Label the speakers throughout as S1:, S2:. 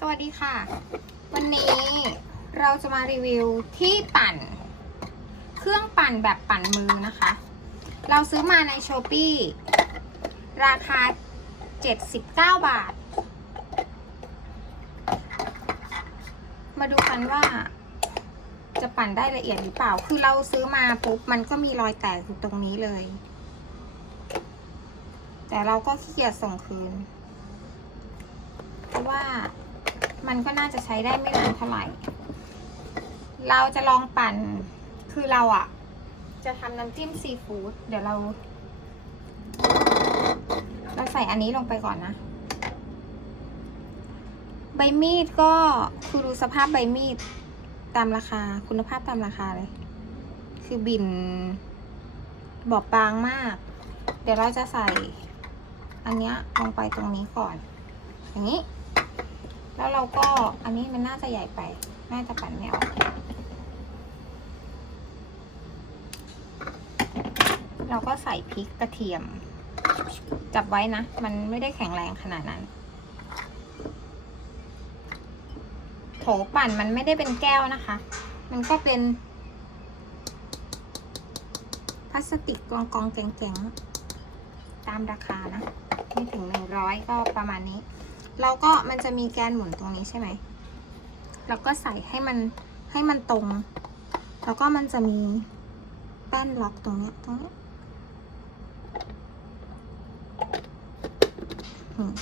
S1: สวัสดีค่ะ วันนี้เราจะมารีวิวที่ปั่น เครื่องปั่นแบบปั่นมือนะคะ เราซื้อมาในช้อปปี้ราคา 79 บาท มาดูกันว่า จะปั่นได้ละเอียดหรือเปล่า คือเราซื้อมาปุ๊บ มันก็มีรอยแตกอยู่ตรงนี้เลย แต่เราก็ขี้เกียจส่งคืน เพราะว่า มันก็น่าจะใช้ได้ไม่นานเท่าไหร่ เราจะลองปั่น คือเราอะจะทำน้ำจิ้มซีฟู้ด เดี๋ยวเรา เราใส่อันนี้ลงไปก่อนนะ ใบมีดก็คือดูสภาพใบมีดตามราคา คุณภาพตามราคาเลย คือบิน บอบบางมาก เดี๋ยวเราจะใส่อันเนี้ยลงไปตรงนี้ก่อน อย่างนี้ แล้วเราก็อันนี้มันน่าจะใหญ่ไป น่าจะปั่นไม่ออกเราก็ใส่พริกกระเทียม จับไว้นะ มันไม่ได้แข็งแรงขนาดนั้น โถปั่นมันไม่ได้เป็นแก้วนะคะ มันก็เป็น พลาสติกกองกองแกงๆ ตามราคานะ ไม่ถึงหนึ่งร้อยก็ประมาณนี้ เราก็มันจะมีแกนหมุนตรงนี้ใช่ไหมเราก็ใส่ให้มันให้มันตรง แล้วก็มันจะมีแป้นล็อกตรงเนี้ยตรงเนี้ย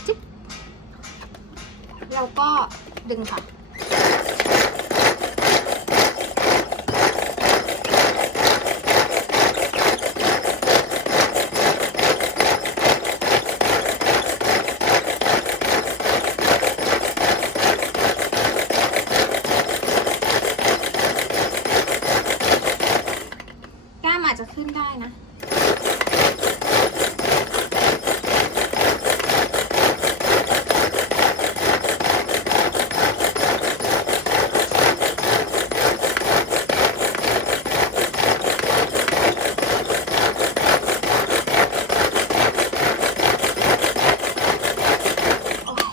S1: จิ๊บเราก็ดึงค่ะ กล้ามอาจจะขึ้นได้นะ โอ๊ย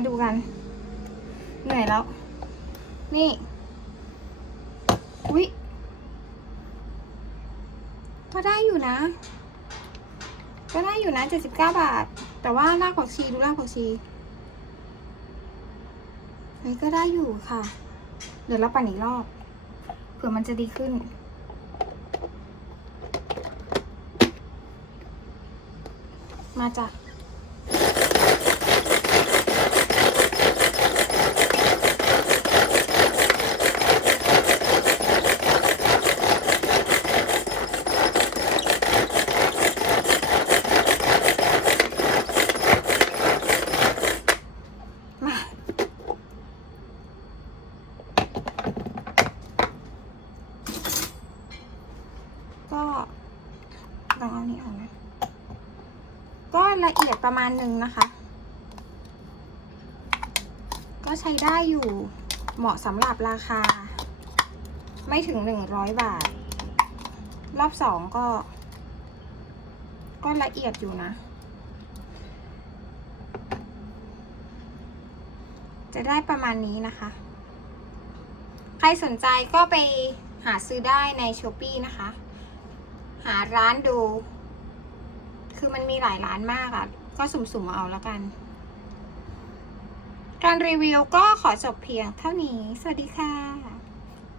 S1: มาดูกัน เหนื่อยแล้ว นี่ อุ๊ย ก็ได้อยู่นะ ก็ได้อยู่นะเจ็ดสิบเก้าบาท แต่ว่ารากผักชีดูรากผักชีเฮ้ยก็ได้อยู่ค่ะ เดี๋ยวเราปั่นอีกรอบ เผื่อมันจะดีขึ้นมาจ้ะ มา ก็ลองเอานี้ออกนะก็ละเอียดประมาณหนึ่งนะคะ ก็ใช้ได้อยู่เหมาะสำหรับราคา ไม่ถึงหนึ่งร้อยบาท รอบสองก็ ก็ละเอียดอยู่นะ จะได้ประมาณนี้นะคะ ใครสนใจก็ไปหาซื้อได้ในช้อปปีนะคะาร้านดู คือมันมีหลายร้านมากอะ่ะ ก็สุ่มๆเอาแล้วกัน การรีวิวก็ขอจบเพียงเท่านี้ สวัสดีค่ะ